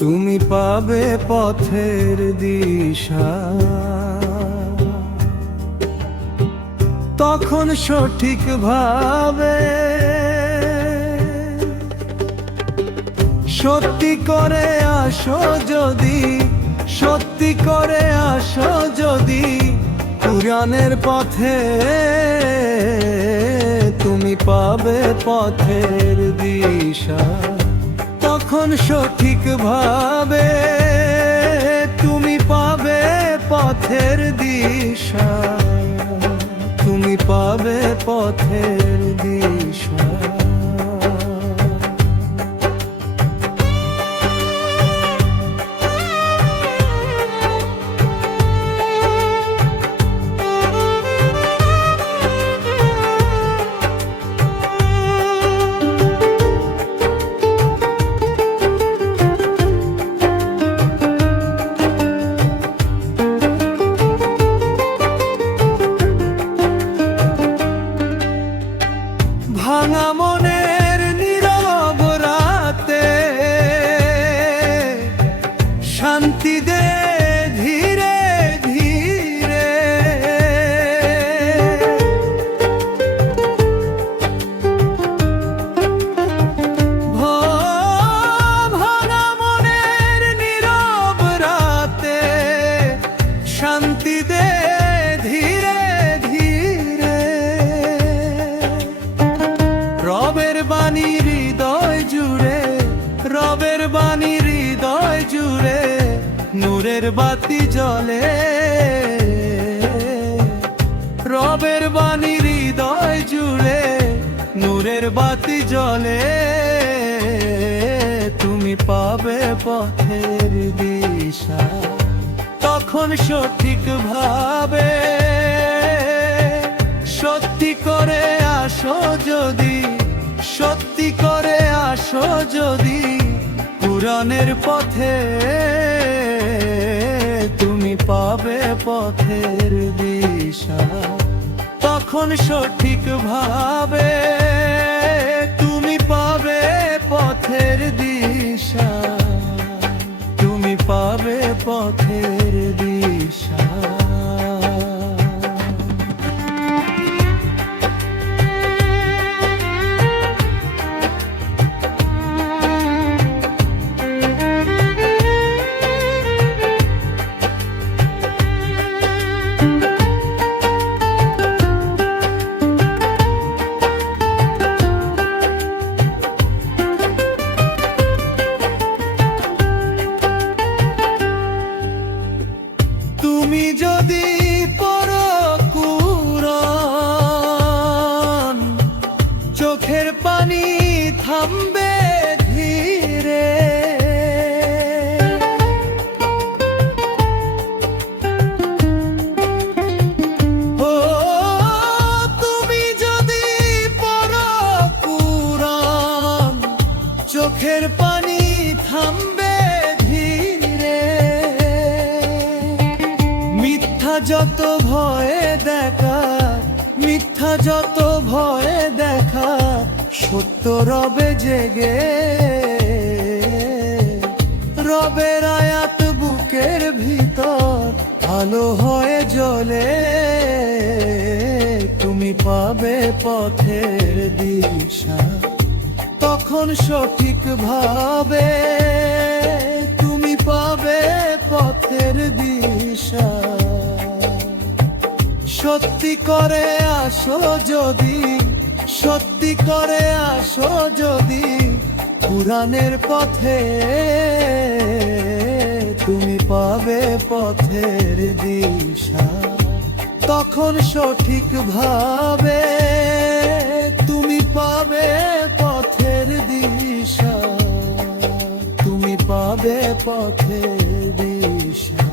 তুমি পাবে পথের দিশা, তখন সঠিকভাবে সত্যি করে আসো যদি, সত্যি করে আসো যদি কুরআনের পথে, তুমি পাবে পথের দিশা, তখন সঠিকভাবে তুমি পাবে পথের দিশা, তুমি পাবে পথের দিশা। ভাঙা মনের নীরব রাতে শান্তি দে ধীরে ধীরে, ভাঙা মনের নীরব রাতে শান্তি দে ধীরে ধীরে, রবের বাণী হৃদয় জুড়ে, রবের বাণী হৃদয় জুড়ে নূরের বাতি জ্বলে, রবের বাণী হৃদয় জুড়ে নূরের বাতি জ্বলে, তুমি পাবে পথের দিশা, তখন সঠিকভাবে সত্যি করে আসো যদি, সত্যি করে আসো যদি কুরআনের পথে, তুমি পাবে পথের দিশা, তখন সঠিকভাবে তুমি পাবে পথের দিশা, তুমি পাবে পথের দিশা। তুমি যদি পড়ো কুরআন, চোখের পানি থামবে ধীরে, ও তুমি যদি পড়ো কুরআন, চোখের পানি থামবে ধীরে, মিথ্যা যত ভয়ে দেখা, মিথ্যা যত ভয়ে দেখা সত্য রবে জেগে, রবের আয়াত বুকের ভিতর আলো হয়ে জ্বলে, তুমি পাবে পথের দিশা, তখন সঠিকভাবে তুমি পাবে পথের দিশা, সত্যি করে আসো যদি, সত্যি করে আসো যদি কুরআনের পথে, তুমি পাবে পথের দিশা, তখন সঠিকভাবে তুমি পাবে পথের দিশা, তুমি পাবে পথের দিশা।